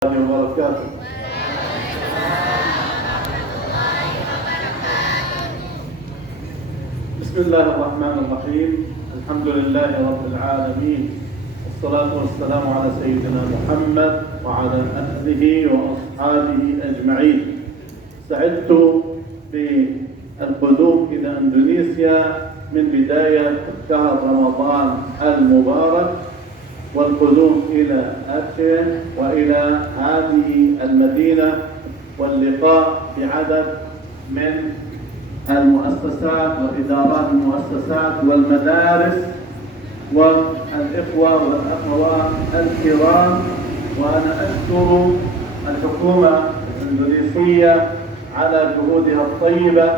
وبركاته. بسم الله الرحمن الرحيم. الحمد لله رب العالمين، والصلاة والسلام على سيدنا محمد وعلى أهله وأصحابه أجمعين. سعدت بالقدوم إلى إندونيسيا من بداية شهر رمضان المبارك، والقدوم إلى أكشن وإلى هذه المدينة، واللقاء بعدد من المؤسسات وإدارات المؤسسات والمدارس والإخوة والأخوات الكرام. وأنا أشكر الحكومة الإندونيسية على جهودها الطيبة،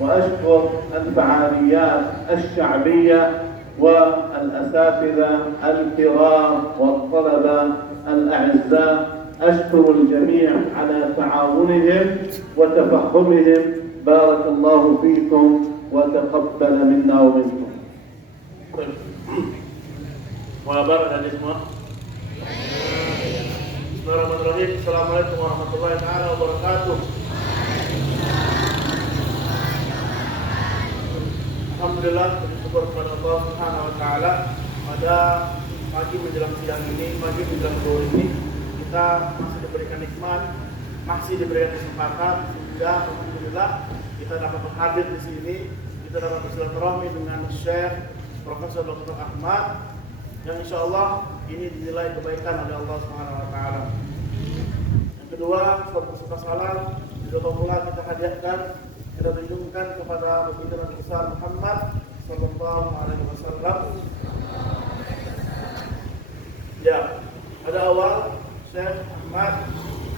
وأشكر الفعاليات الشعبية والأساتذة الكرام والطلبة الأعزاء. أشكر الجميع على تعاونهم وتفهمهم. بارك الله فيكم وتقبل منا ومنكم. Waalaikumsalam dari semua. Bismillahirrahmanirrahim. Assalamualaikum warahmatullahi wabarakatuh. Alhamdulillah, bersyukur kepada Allah Subhanahu wa taala, pada pagi menjelang siang ini, pagi menjelang sore ini, kita masih diberikan nikmat, masih diberikan kesempatan sehingga alhamdulillah kita dapat hadir di sini, kita dapat bersilaturahmi dengan Syekh Profesor Dr. Ahmad, yang insya Allah ini dinilai kebaikan oleh Allah Subhanahu wa taala. Yang kedua, serta salam juga pula kita hadiahkan, kita tunjukkan kepada baginda Nabi besar Muhammad sallallahu alaihi wasallam. Ya, pada awal Syekh Ahmad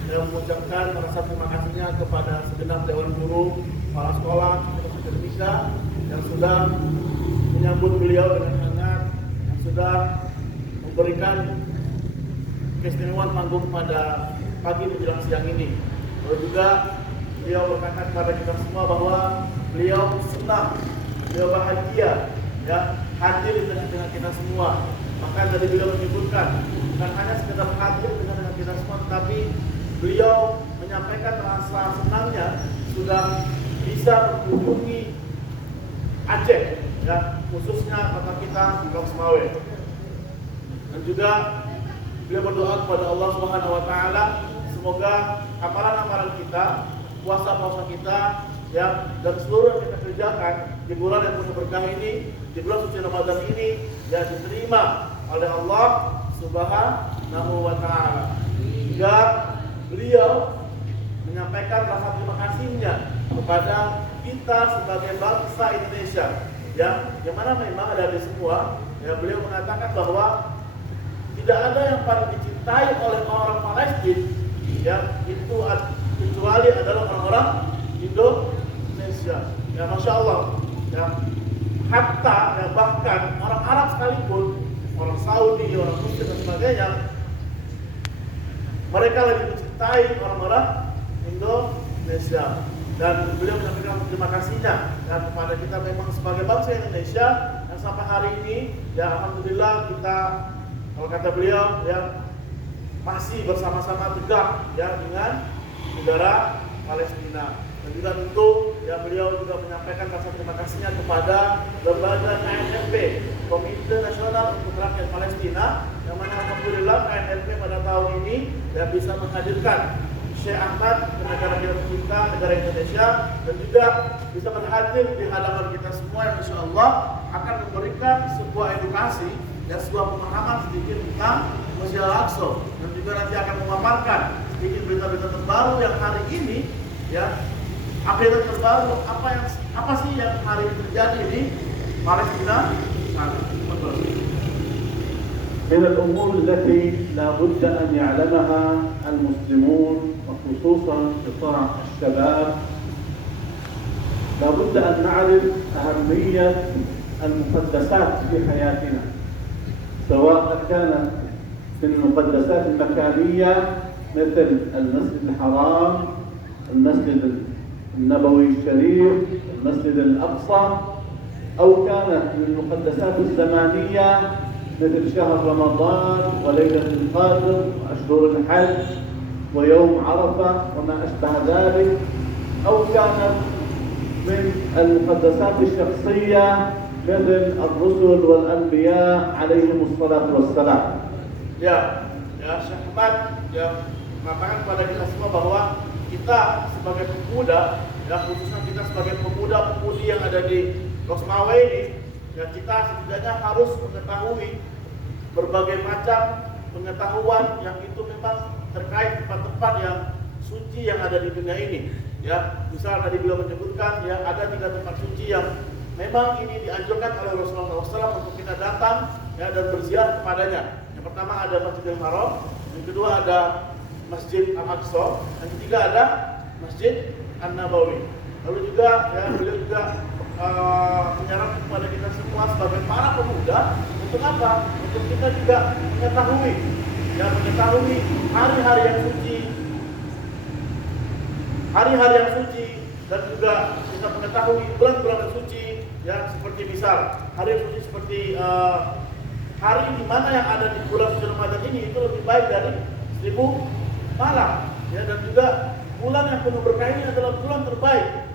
yang mengucapkan rasa terima kasihnya kepada segenap dewan guru, kepala sekolah, Indonesia yang sudah menyambut beliau dengan hangat, yang sudah memberikan keistimewaan panggung pada pagi menjelang siang ini. Lalu juga beliau berkata kepada kita semua bahwa beliau senang, beliau bahagia ya hadir di tengah-tengah kita semua. Maka tadi beliau menyebutkan bukan hanya sekedar hadir di tengah-tengah kita semua, tetapi beliau menyampaikan rasa senangnya sudah bisa mengunjungi Aceh, ya khususnya kota kita Kampung Semawe. Dan juga beliau berdoa kepada Allah Subhanahu wa taala semoga amalan-amalan kita, puasa-puasa kita ya, dan seluruh yang kita kerjakan di bulan yang penuh berkah ini, di bulan suci Ramadan ini, ya diterima oleh Allah Subhanahu wa taala. Hingga beliau menyampaikan rasa terima kasihnya kepada kita sebagai bangsa Indonesia, ya, yang mana memang ada di semua. Ya, beliau mengatakan bahwa tidak ada yang paling dicintai oleh orang Palestina, ya, itu kecuali adalah orang-orang Indonesia. Ya, masya Allah. Ya, hatta ya, bahkan orang Arab sekalipun, orang Saudi, orang Muslim dan sebagainya, mereka lebih mencintai orang-orang Indonesia. Dan beliau menyampaikan terima kasihnya dan kepada kita memang sebagai bangsa Indonesia yang sampai hari ini ya alhamdulillah kita, kalau kata beliau ya, masih bersama-sama tegak ya dengan negara Palestina. Dan juga tentu ya beliau juga menyampaikan rasa terima kasihnya kepada lembaga KNLP, Komite Nasional untuk Rakyat Palestina, yang mana alhamdulillah KNLP pada tahun ini ya bisa menghadirkan Syekh Ahmad ke negara kita, negara Indonesia, dan juga bisa berhadir di hadapan kita semua yang insya Allah akan memberikan sebuah edukasi dan sebuah pemahaman sedikit tentang Masjid Al-Aqsa, dan juga nanti akan memaparkan sedikit berita-berita terbaru yang hari ini ya, update terbaru apa sih yang hari ini terjadi di Palestina. من الأمور التي لا بد أن يعلمها المسلمون وخصوصا قطاع الشباب، لا بد أن نعرف أهمية المقدسات في حياتنا، سواء كانت في المقدسات المكانية مثل المسجد الحرام، المسجد النبوي الشريف، المسجد الأقصى، أو كانت من المقدسات الزمانية مثل شهر رمضان وليلة القدر وأشهر الحج ويوم عرفة وما أشبه ذلك، أو كانت من المقدسات الشخصية مثل الرسل والأنبياء عليهم الصلاة والسلام. Ya, Syekh Ahmad mengatakan kepada kita semua bahwa kita sebagai pemuda, khususnya kita sebagai pemuda-pemudi yang ada di Losmawe ini, kita setidaknya harus mengetahui berbagai macam pengetahuan yang itu memang terkait tempat-tempat yang suci yang ada di dunia ini. Misal tadi beliau menyebutkan ada 3 tempat suci yang memang ini dianjurkan oleh Rasulullah SAW untuk kita datang dan berziarah kepadanya. Yang pertama ada Masjidil Haram, yang kedua ada Masjid Al-Aqsa, yang ketiga ada Masjid An-Nabawi. Lalu juga beliau juga menyarankan kepada kita semua sebagai para pemuda untuk apa? Untuk kita juga mengetahui hari-hari yang suci, dan juga kita mengetahui bulan-bulan yang suci, seperti misal hari yang suci seperti hari di mana yang ada di bulan suci Ramadan ini itu lebih baik dari 1000 malam, dan juga bulan yang penuh berkah ini adalah bulan terbaik,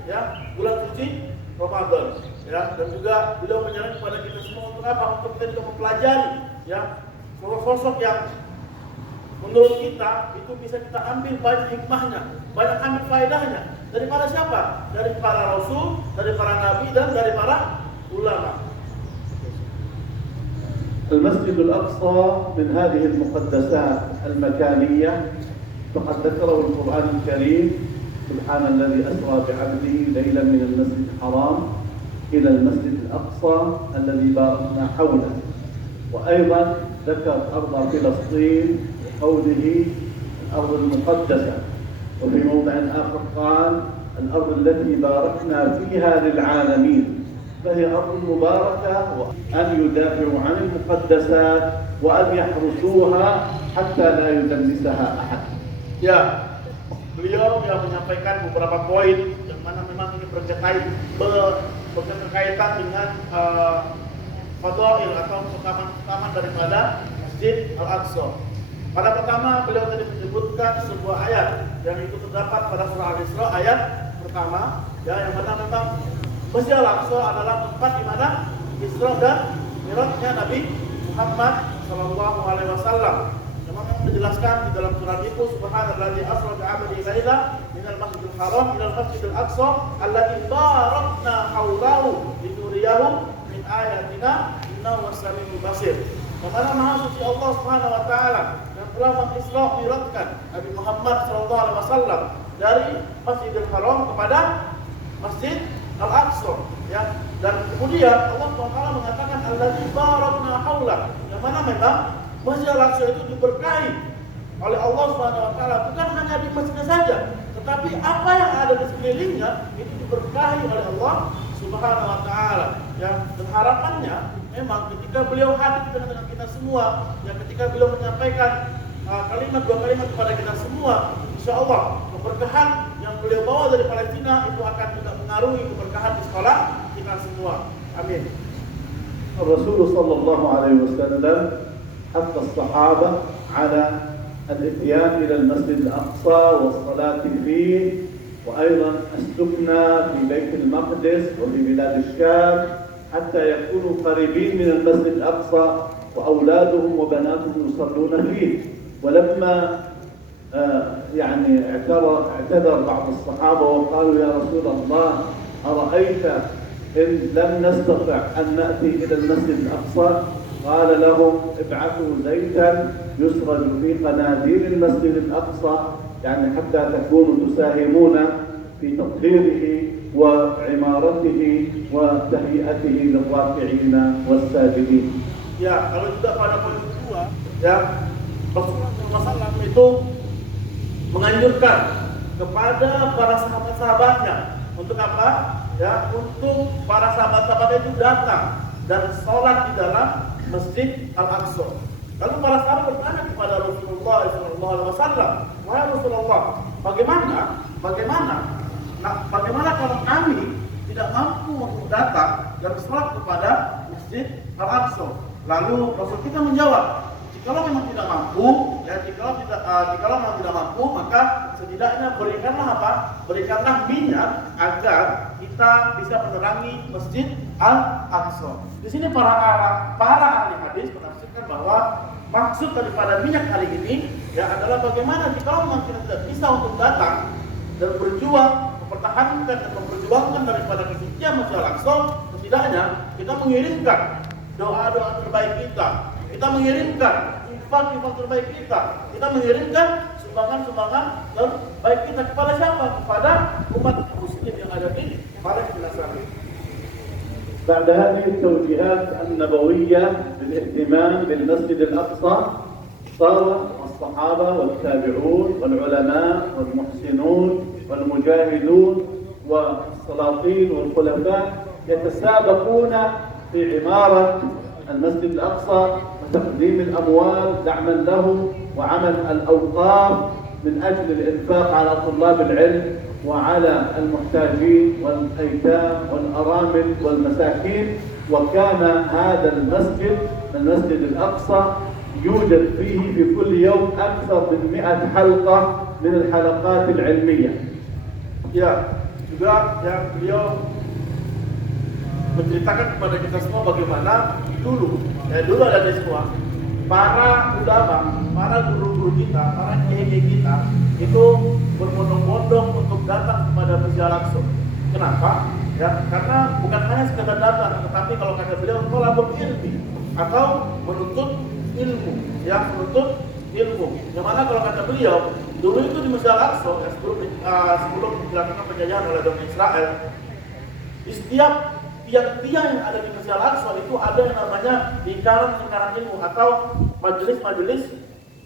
bulan suci Ramadan, dan juga beliau menyarankan kepada kita semua untuk apa? Untuk kita juga mempelajari, sosok-sosok yang menurut kita itu bisa kita ambil banyak hikmahnya, banyak ambil faedahnya. Dari para siapa? Dari para rasul, dari para nabi, dan dari para ulama. المسجد الأقصى من هذه المقدسات المكانية، فقد ذكره القرآن الكريم: سبحان الذي أسرى بعبده ليلا من المسجد الحرام إلى المسجد الأقصى الذي باركنا حوله. وأيضا ذكر أرض فلسطين بقوله الأرض المقدسة، وفي موضع آخر قال الأرض التي باركنا فيها للعالمين. فهي أرض مباركة، وأن يدافعوا عن المقدسات وأن يحرسوها حتى لا يدنسها أحد. Beliau yang menyampaikan beberapa poin yang mana memang ini berkaitan dengan fadail atau keutamaan daripada Masjid Al-Aqsa. Pada pertama beliau tadi menyebutkan sebuah ayat yang itu terdapat pada surah Al-Isra ayat pertama, yang mana memang Masjid Al-Aqsa adalah tempat di mana Isra dan Mi'rajnya Nabi Muhammad SAW. Memang menjelaskan di dalam surat itu, subhanalladzi asra bi'abdihi laila minal masjidil haram ilal masjidil aqsa alladzi barakna haulahu linuriyahu min ayatina innahu was-sami'ul basir. Kemana maha suci Allah Subhanahu wa taala yang telah mengisra mi'rajkan Nabi Muhammad SAW dari Masjidil Haram kepada Masjid Al-Aqsa, dan kemudian Allah SWT mengatakan alladzi barakna haulahu, yang mana memang Masjid Al-Aqsa itu diberkahi oleh Allah SWT, bukan hanya di masjidnya saja, tetapi apa yang ada di sekelilingnya itu diberkahi oleh Allah Subhanahu wa taala. Dan harapannya memang ketika beliau hadir di tengah-tengah kita semua, ketika beliau menyampaikan dua kalimat kepada kita semua, insyaallah keberkahan yang beliau bawa dari Palestina itu akan juga mengaruhi keberkahan di sekolah kita semua. Amin. Rasulullah sallallahu alaihi wasallam حث الصحابة على الإتيان إلى المسجد الأقصى والصلاة فيه، وأيضا السكنى في بيت المقدس وفي بلاد الشام حتى يكونوا قريبين من المسجد الأقصى وأولادهم وبناتهم يصلون فيه. ولما اعتذر بعض الصحابة وقالوا يا رسول الله أرأيت إن لم نستطع أن نأتي إلى المسجد الأقصى؟ قال لهم ابعثوا زيتا يسرج في قناديل المسجد الأقصى، حتى تكونوا تساهمون في تطهيره وعمارته وتهيئته للراكعين والساجدين. Kalau juga pada poin kedua, Rasulullah SAW itu menganjurkan kepada para sahabat-sahabatnya untuk apa? Untuk para sahabat-sahabatnya itu datang dan sholat di dalam Masjid Al-Aqsa. Lalu para sahabat bertanya kepada Rasulullah SAW, wahai Rasulullah, bagaimana kalau kami tidak mampu untuk datang dan sholat kepada Masjid Al-Aqsa? Lalu Rasul kita menjawab, Jikalau memang tidak mampu, ya jikalau memang tidak mampu, maka setidaknya berikanlah apa? Berikanlah minyak agar kita bisa menerangi Masjid Al-Aqsa. Di sini para ahli hadis menafsirkan bahwa maksud daripada minyak hari ini ya adalah bagaimana jikalau memang kita tidak bisa untuk datang dan berjuang mempertahankan dan memperjuangkan daripada kesucian Masjid Al-Aqsa, setidaknya kita mengirimkan doa-doa terbaik kita mengirimkan infak terbaik kita mengirimkan sumbangan terbaik kita kepada siapa? Kepada umat muslim yang ada di Palestina sana. بعد هذه التوجيهات النبوية بالاهتمام بالمسجد الأقصى صار الصحابة والتابعون والعلماء والمحسنون والمجاهدون والسلاطين والخلفاء يتسابقون في عمارة المسجد الأقصى وتقديم الأموال دعما له وعمل الأوقاف من أجل الإنفاق على طلاب العلم وعلى المحتاجين والأيتام والأرامل والمساكين. وكان هذا المسجد الأقصى يوجد فيه في كل يوم أكثر من 100 حلقة من الحلقات العلمية. Ya, juga yang beliau menceritakan kepada kita semua bagaimana dulu ada di semua para ulama, para guru-guru kita, para kiai kita itu berbondong-bondong untuk datang kepada Masjid Al-Aqsa. Kenapa? Ya, karena bukan hanya sekedar datang, tetapi kalau kata beliau thalabul ilmi atau menuntut ilmu, ya menuntut ilmu. Yang mana kalau kata beliau dulu itu di Masjid Al-Aqsa ya, sebelum dilakukan penjajahan oleh orang Israel, di setiap tiang-tiang yang ada di Masjid Al-Aqsa itu ada yang namanya lingkaran ilmu atau majelis-majelis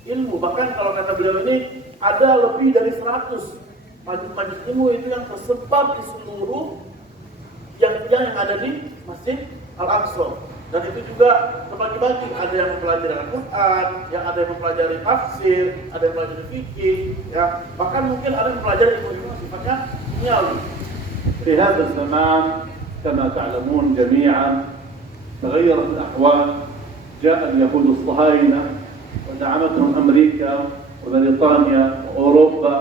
ilmu. Bahkan kalau kata beliau ini ada lebih dari 100 majelis ilmu itu yang tersebar di seluruh tiang-tiang yang ada di Masjid Al-Aqsa. Dan itu juga terbagi-bagi, ada yang mempelajari Al-Quran, yang ada yang mempelajari tafsir, ada yang mempelajari fikih, ya bahkan mungkin ada yang mempelajari ilmu-ilmu sifatnya duniawi. في هذا الزمان كما تعلمون جميعا تغيرت الأحوال. جاء اليهود الصهاينة ودعمتهم أمريكا وبريطانيا وأوروبا،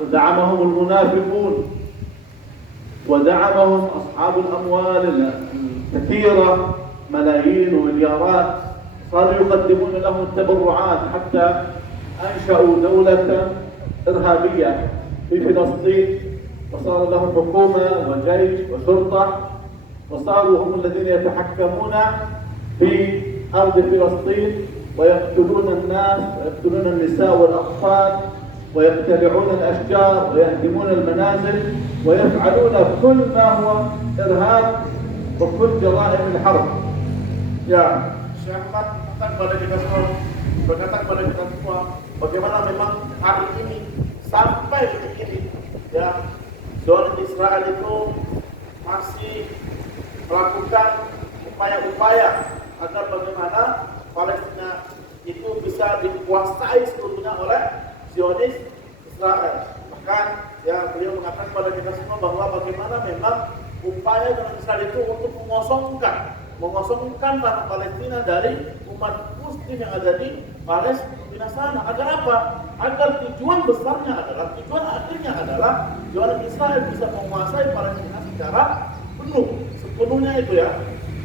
ودعمهم المنافقون ودعمهم أصحاب الأموال الكثيرة ملايين ومليارات. صاروا يقدمون لهم التبرعات حتى أنشأوا دولة إرهابية في فلسطين، وصار لهم حكومة وجيش وشرطة، وصاروا هم الذين يتحكمون في أرض فلسطين ويقتلون الناس ويقتلون النساء والأطفال ويقتلعون الأشجار ويهدمون المنازل ويفعلون كل ما هو إرهاب وكل جرائم الحرب. Ya, Syekh Ahmad berkata kepada kita semua bagaimana memang hari ini sampai detik ini ya Zionis Israel itu masih melakukan upaya-upaya agar bagaimana Palestina itu bisa dikuasai seluruhnya oleh Zionis Israel. Bahkan ya beliau mengatakan kepada kita semua bahwa bagaimana memang upaya Zionis Israel itu untuk mengosongkan tanah Palestina dari umat muslim yang ada di Palestina sana. Agar apa? Agar tujuan besarnya adalah, tujuan akhirnya adalah Zionis Israel bisa menguasai Palestina secara sepenuhnya itu ya.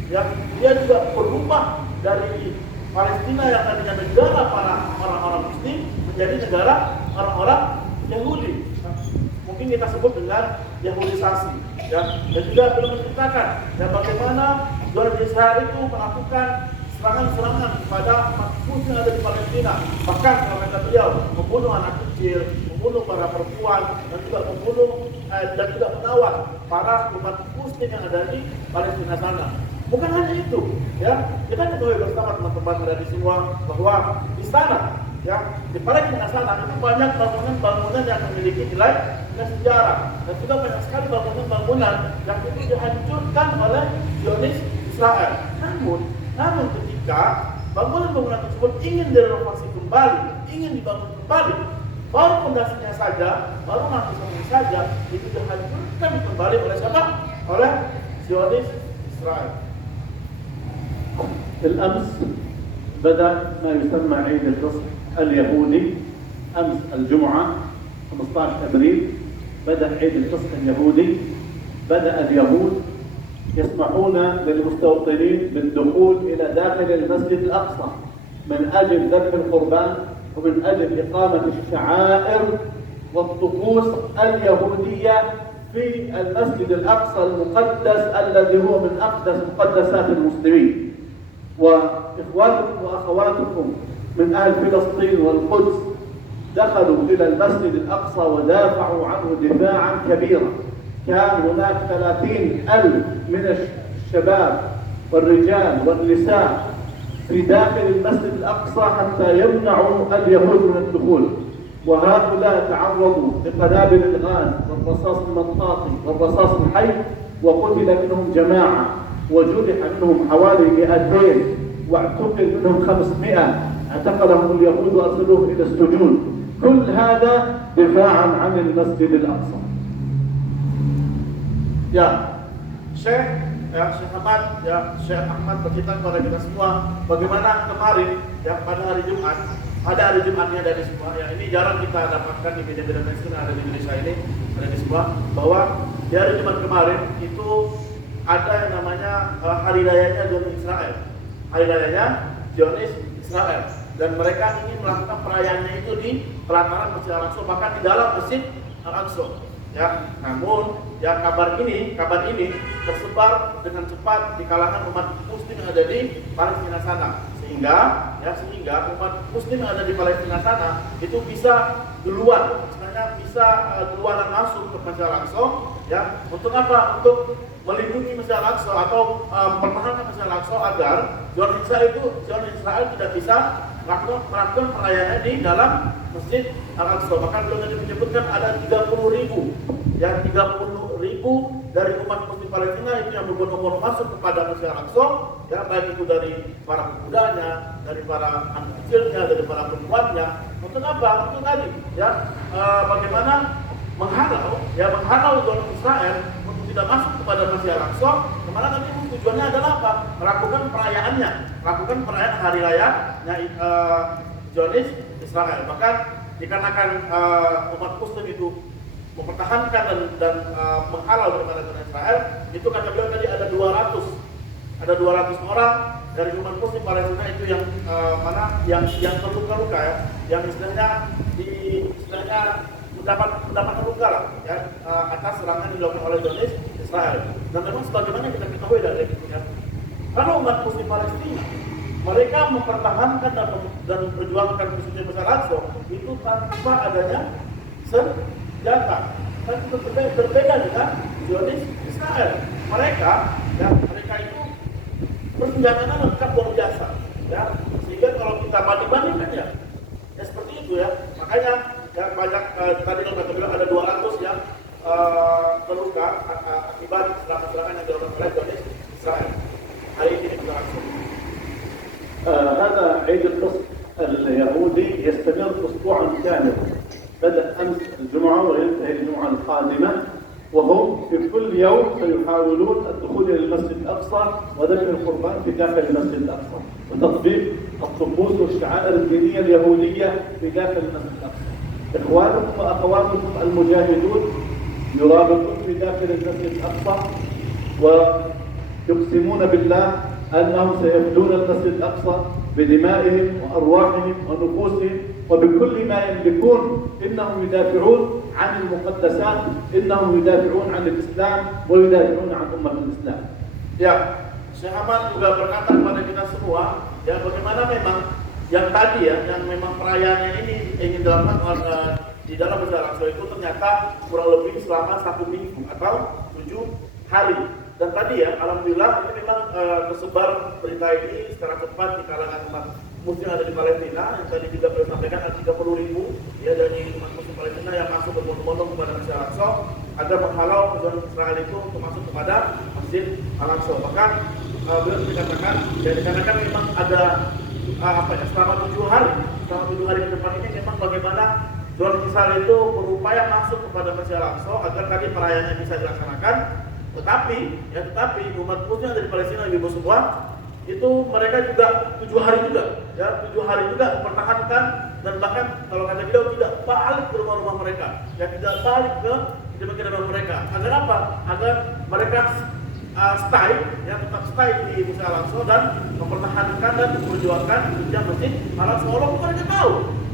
Yang dia juga berubah dari Palestina yang tadinya negara para orang-orang muslim menjadi negara orang-orang Yahudi. Mungkin kita sebut dengan Yahudisasi. Ya. Dan juga belum menceritakan ya bagaimana Zionis Israel itu melakukan serangan-serangan kepada umat muslim yang ada di Palestina. Bahkan kalau kata beliau membunuh anak kecil, membunuh para perempuan, dan juga membunuh dan juga menawan para umat muslim yang ada di Palestina sana. Bukan hanya itu, ya kita ketahui bersama teman-teman yang ada di semua bahwa di sana, ya di Palestina sana itu banyak bangunan-bangunan yang memiliki nilai sejarah dan juga banyak sekali bangunan-bangunan yang itu dihancurkan oleh Zionis Israel. Namun ketika bangunan-bangunan tersebut ingin direnovasi kembali, ingin dibangun kembali, baru pondasinya saja, baru lantai saja itu dihancurkan kembali oleh siapa? Oleh Zionis Israel. بالأمس بدأ ما يسمى عيد الفصح اليهودي أمس الجمعة 15 أبريل. بدأ عيد الفصح اليهودي. بدأ اليهود يسمحون للمستوطنين بالدخول إلى داخل المسجد الأقصى من أجل ذبح القربان ومن أجل إقامة الشعائر والطقوس اليهودية في المسجد الأقصى المقدس الذي هو من أقدس مقدسات المسلمين. وإخوانكم وأخواتكم من أهل فلسطين والقدس دخلوا إلى المسجد الأقصى ودافعوا عنه دفاعا كبيرا. كان هناك 30,000 من الشباب والرجال والنساء في داخل المسجد الأقصى حتى يمنعوا اليهود من الدخول، وهؤلاء تعرضوا لقنابل الغاز والرصاص المطاطي والرصاص الحي، وقتل منهم جماعة وجرح منهم حوالي 200 واعتقل منهم 500. اعتقلهم اليهود وأرسلوهم إلى السجون. كل هذا دفاعا عن المسجد الأقصى. Ya, Syekh Ahmad bercerita kepada kita semua bagaimana kemarin ya pada hari Jumat, ada hari Jumatnya dari semua. Ya, ini jarang kita dapatkan di media-media mainstream ada di Indonesia ini, ada di semua, bahwa di hari Jumat kemarin itu ada yang namanya hari rayanya Zionis Israel. Hari rayanya Zionis Israel, dan mereka ingin melakukan perayaannya itu di pelataran Masjid Al-Aqsa, bahkan di dalam Masjid Al-Aqsa. Ya, namun ya kabar ini tersebar dengan cepat di kalangan umat muslim yang ada di Palestina sana, sehingga umat muslim yang ada di Palestina sana itu bisa duluan, istilahnya bisa duluan masuk ke Masjid Al-Aqsa. Ya, untuk apa? Untuk melindungi Masjid Al-Aqsa atau mempertahankan Masjid Al-Aqsa agar Zionis Israel tidak bisa melakukan perayaannya di dalam Masjid Al-Aqsa. Bahkan beliau tadi menyebutkan ada 30.000 dari umat muslim Palestina itu yang berbondong-bondong masuk kepada Masjid Al-Aqsa, ya, baik itu dari para pemudanya, dari para anak kecilnya, dari para perempuannya. Untuk apa? Untuk tadi, ya, bagaimana menghalau Zionis Israel untuk tidak masuk kepada Masjid Al-Aqsa. Kemana nanti tujuannya adalah apa? Melakukan perayaan hari raya Zionis Israel. Bahkan dikarenakan umat muslim itu mempertahankan dan menghalau daripada Zionis Israel, itu kata beliau tadi ada 200 orang dari umat muslim Palestina itu yang terluka-luka, ya, yang istilahnya mendapat luka lah, ya, atas serangan yang dilakukan oleh Zionis Israel. Dan memang sebagaimana kita ketahui dari ya, kalau umat muslim Palestina mereka mempertahankan dan memperjuangkan Masjid Al-Aqsa itu tanpa adanya senjata. Dan itu berbeda dengan Zionis Israel. Mereka itu persenjataan lengkap luar biasa, ya. Sehingga kalau kita bandingkan ya seperti itu, ya. Makanya ya banyak tadi kalau kata bilang ada 200 yang terluka akibat serangan-serangan yang dilakukan oleh Zionis Israel. Hari ini kita langsung. هذا عيد الفصح اليهودي يستمر أسبوعا كاملا. بدأ أمس الجمعة وينتهي الجمعة القادمة، وهم في كل يوم سيحاولون الدخول إلى المسجد الأقصى وذبح القربان في داخل المسجد الأقصى وتطبيق الطقوس والشعائر الدينية اليهودية في داخل المسجد الأقصى. إخوانكم وأخواتكم المجاهدون يرابطون في داخل المسجد الأقصى ويقسمون بالله أنهم سيفدون المسجد الأقصى بدمائهم وأرواحهم ونفوسهم وبكل ما يملكون. إنهم يدافعون عن المقدسات، إنهم يدافعون عن الإسلام ويدافعون عن أمة الإسلام. Ya, Syekh Ahmad juga berkata kepada kita semua, ya, bagaimana memang yang tadi ya, yang memang perayaannya ini ingin dilakukan di dalam Masjid Al-Aqsa itu ternyata kurang lebih selama 1 minggu atau 7 hari. Dan tadi ya, alhamdulillah ini memang tersebar berita ini secara cepat di kalangan umat muslim ada di Palestina. Yang tadi juga beliau sampaikan ada 30.000 ya dari umat muslim Palestina yang masuk berbondong-bondong kepada Masjid Al-Aqsa agar menghalau Zionis Israel itu untuk masuk kepada Masjid Al-Aqsa. Bahkan beliau dikatakan ya, dikarenakan memang ada selama 7 hari ke depan ini memang bagaimana Zionis Israel itu berupaya masuk kepada Masjid Al-Aqsa agar tadi perayaannya bisa dilaksanakan. Tetapi umat muslim dari Palestina ibu semua itu mereka juga 7 hari juga, ya 7 hari juga mempertahankan, dan bahkan kalau kata beliau tidak balik ke rumah-rumah mereka, ya tidak balik ke kediaman mereka. Agar apa? Agar mereka stay, ya tetap stay di Masjid Al-Aqsa dan mempertahankan dan memperjuangkan kerja Masjid Al-Aqsa. Walaupun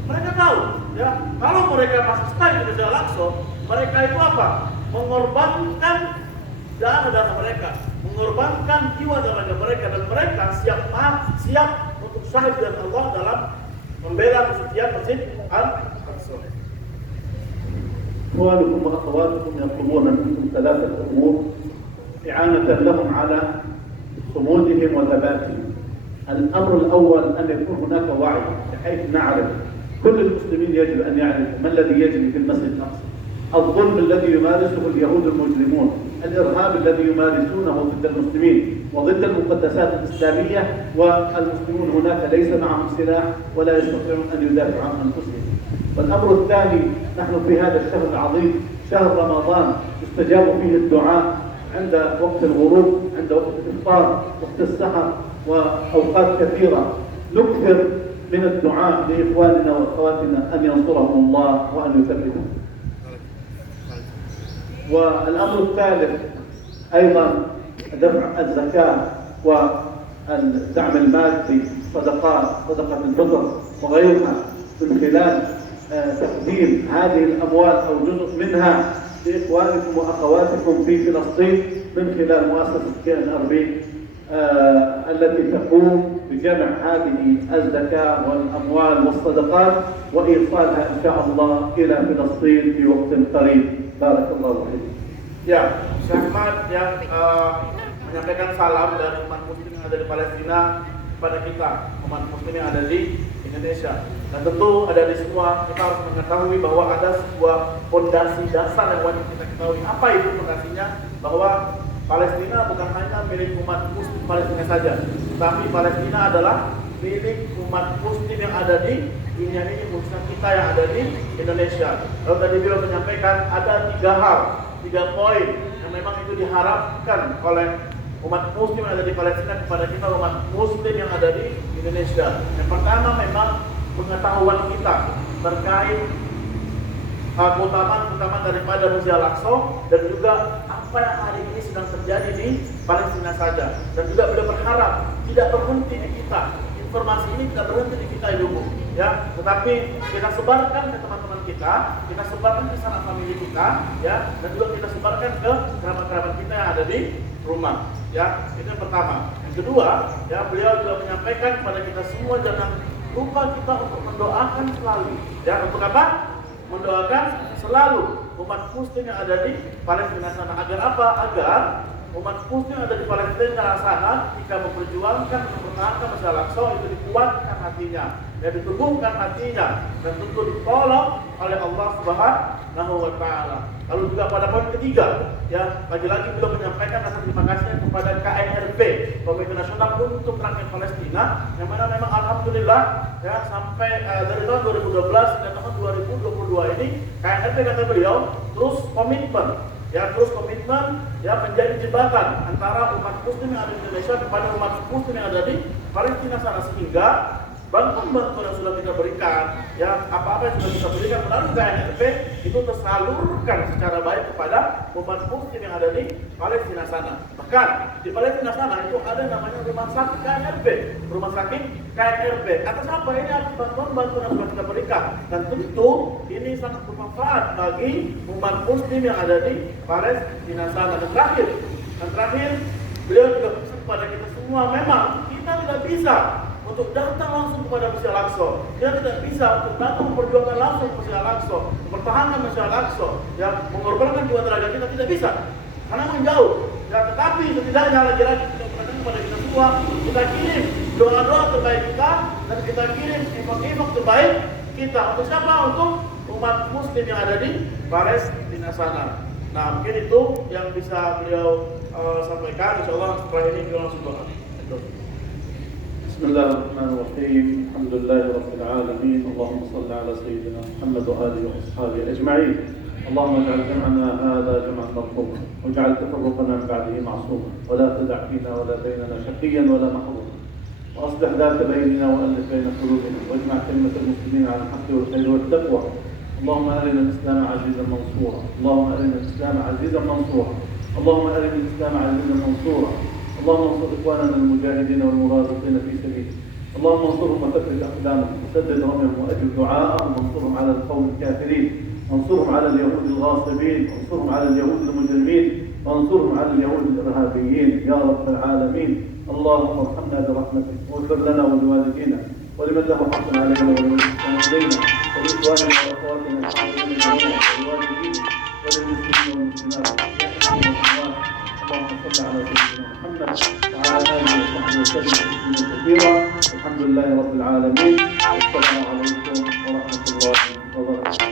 mereka tahu, ya kalau mereka masih stay di Masjid Al-Aqsa, mereka itu apa? Mengorbankan darah mereka, mengorbankan jiwa dan raga mereka, dan mereka siap untuk syahid dan Allah dalam membela kesucian Masjid Al-Aqsa. إخوانكم وأخواتكم يطلبون منكم 3 أمور إعانة لهم على صمودهم وثباتهم. الأمر الأول أن يكون هناك وعي بحيث نعرف، كل المسلمين يجب أن يعرفوا ما الذي يجري في المسجد الأقصى، الظلم الذي يمارسه اليهود المجرمون، الإرهاب الذي يمارسونه ضد المسلمين وضد المقدسات الإسلامية، والمسلمون هناك ليس معهم سلاح ولا يستطيعون أن يدافعوا عن أنفسهم. والأمر الثاني، نحن في هذا الشهر العظيم شهر رمضان يستجاب فيه الدعاء عند وقت الغروب، عند وقت الإفطار، وقت السحر، وأوقات كثيرة. نكثر من الدعاء لإخواننا وأخواتنا أن ينصرهم الله وأن يثبتهم. والأمر الثالث أيضا دفع الزكاة والدعم المادي، صدقة الفطر وغيرها، من خلال تقديم هذه الأموال أو جزء منها لإخوانكم وأخواتكم في فلسطين من خلال مؤسسة KNRB التي تقوم بجمع هذه الزكاة والأموال والصدقات وإيصالها إن شاء الله إلى فلسطين في وقت قريب. بارك الله فيكم. Ya, Syekh Ahmad yang menyampaikan salam dari umat muslim yang ada di Palestina kepada kita, umat muslim yang ada di Indonesia. Dan tentu ada di semua kita harus mengetahui bahwa ada sebuah fondasi dasar yang wajib kita ketahui. Apa itu fondasinya? Bahwa Palestina bukan hanya milik umat muslim Palestina saja, tapi Palestina adalah milik umat muslim yang ada di dunia ini, khususnya kita yang ada di Indonesia. Lalu tadi beliau menyampaikan ada 3 poin yang memang itu diharapkan oleh umat muslim yang ada di Palestina kepada kita, umat muslim yang ada di Indonesia. Yang pertama memang pengetahuan kita terkait keutamaan daripada Masjid Al-Aqsa dan juga apa yang hari ini sedang terjadi di Palestina saja. Dan juga beliau berharap tidak berhenti di kita, informasi ini tidak berhenti di kita ibu, ya, tetapi kita sebarkan ke teman-teman kita sebarkan ke sanak famili kita, ya, dan juga kita sebarkan ke kerabat-kerabat kita yang ada di rumah, ya. Itu yang pertama. Yang kedua, ya, beliau juga menyampaikan kepada kita semua jangan lupa kita untuk mendoakan selalu, ya. Untuk apa? Mendoakan selalu umat muslim yang ada di Palestina sana. Agar apa? Agar umat muslim yang ada di Palestina sana jika memperjuangkan, mempertahankan Masjid Al-Aqsa itu dikuatkan hatinya, ya, diteguhkan hatinya, dan tentu ditolong oleh Allah Subhanahu wa Ta'ala. Lalu juga pada poin ketiga, ya, lagi-lagi beliau menyampaikan rasa terima kasih kepada KNRB, Komite Nasional untuk Rakyat Palestina, yang mana memang alhamdulillah, ya, sampai dari tahun 2012 hingga tahun 2022 ini KNRB kata beliau terus komitmen, ya, menjadi jembatan antara umat muslim yang ada di Indonesia kepada umat muslim yang ada di Palestina sana, sehingga bantuan yang sudah kita berikan, ya, apa-apa yang sudah kita berikan melalui KNRB itu tersalurkan secara baik kepada umat muslim yang ada di Palestina sana. Bahkan di Palestina sana itu ada namanya rumah sakit KNRB. Atas apa ini? Atas bantuan yang sudah kita berikan, dan tentu ini sangat bermanfaat bagi umat muslim yang ada di Palestina sana. Dan terakhir beliau juga pesan kepada kita semua, memang kita tidak bisa untuk datang langsung kepada Masjid Al-Aqsa. Dia tidak bisa untuk datang memperjuangkan langsung Masjid Al-Aqsa, mempertahankan Masjid Al-Aqsa, ya, mengorbankan jiwa tenaga kita tidak bisa, karena menjauh. Ya, tetapi setidaknya lagi-lagi kita berikan kepada kita semua, kita kirim doa-doa terbaik kita dan kita kirim infak-infak terbaik kita. Untuk siapa? Untuk umat muslim yang ada di Palestina sana. Nah, mungkin itu yang bisa beliau sampaikan. Insyaallah setelah ini beliau langsung doa. بسم الله الرحمن الرحيم. الحمد لله رب العالمين. اللهم صل على سيدنا محمد وآله وأصحابه أجمعين. اللهم اجعل جمعنا هذا جمعا مرحوما واجعل تفرقنا من بعده معصوما ولا تدع فينا ولا بيننا شقيا ولا محروما وأصلح ذات بيننا وألف بين قلوبنا واجمع كلمة المسلمين على الحق والخير والتقوى. اللهم أرنا الإسلام عزيزا منصورا، اللهم أرنا الإسلام عزيزا منصورا، اللهم أرنا الإسلام عزيزا منصورا. اللهم انصر إخواننا المجاهدين والمرابطين في سبيلك، اللهم انصرهم وثبت أقدامهم وسدد رميهم وأجب دعاءهم وانصرهم على القوم الكافرين، وانصرهم على اليهود الغاصبين، وانصرهم على اليهود المجرمين، وانصرهم على اليهود الإرهابيين يا رب العالمين. اللهم ارحمنا برحمتك واغفر لنا ولوالدينا ولمن له حق علينا ولمن علينا ولإخواننا وأخواتنا الحاضرين جميعا ولوالدينا وللمسلمين والمسلمات. اللهم صل على سيدنا محمد وعلى آله وصحبه وسلم تسليما كثيرا. الحمد لله رب العالمين. والسلام عليكم ورحمة الله وبركاته.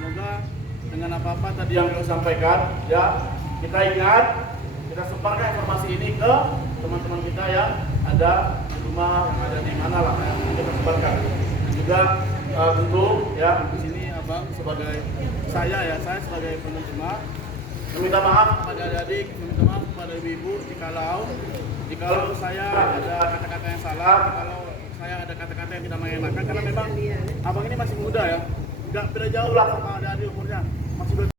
Semoga dengan apa-apa tadi yang beliau sampaikan, ya kita ingat, kita sebarkan informasi ini ke teman-teman kita yang ada di rumah, yang ada di mana lah, yang kita sebarkan. Dan juga tentu ya di sini abang sebagai saya sebagai penerjemah meminta maaf kepada adik-adik, meminta maaf kepada ibu-ibu jikalau saya ada kata-kata yang salah, kalau saya ada kata-kata yang tidak mengenakan, karena memang abang ini masih muda ya, tidak jauh lah sama adik-adik umurnya, masih